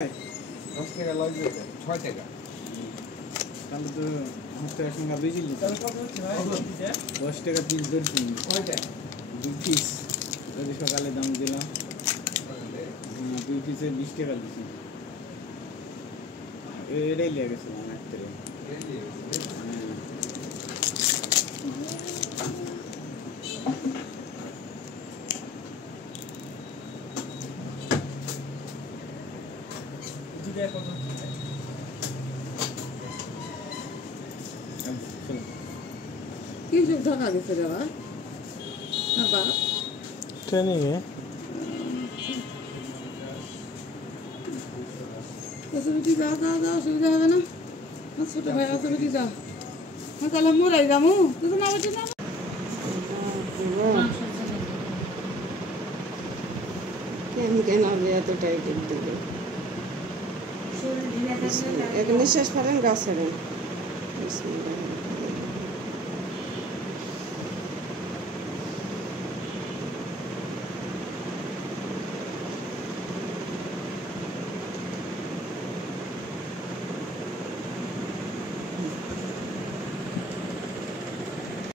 10 টাকা লাগবে 6 টাকা তাহলে তো আমার তো এখন বেশি তাহলে কত হচ্ছে ভাই 10 টাকা পিস ধরছি কয়টা 2 পিস যদি সকালে দাম দিলাম 2 পিসে 20 টাকা দিছি এটাই লেগে গেছে আমার একটা কিছু ঢাকা গেছে রে বাবা বাবা ট্রেনিং এ অসুবিধা যা অসুবিধা হবে না ছোট ভাই অসুবিধা যা তাহলে মোরাই যাবো তুই না বলছিস না কেন হবে এত টাইটের দিকে এক নিঃশ্বাস ফেলেন গাছ ছাড়েন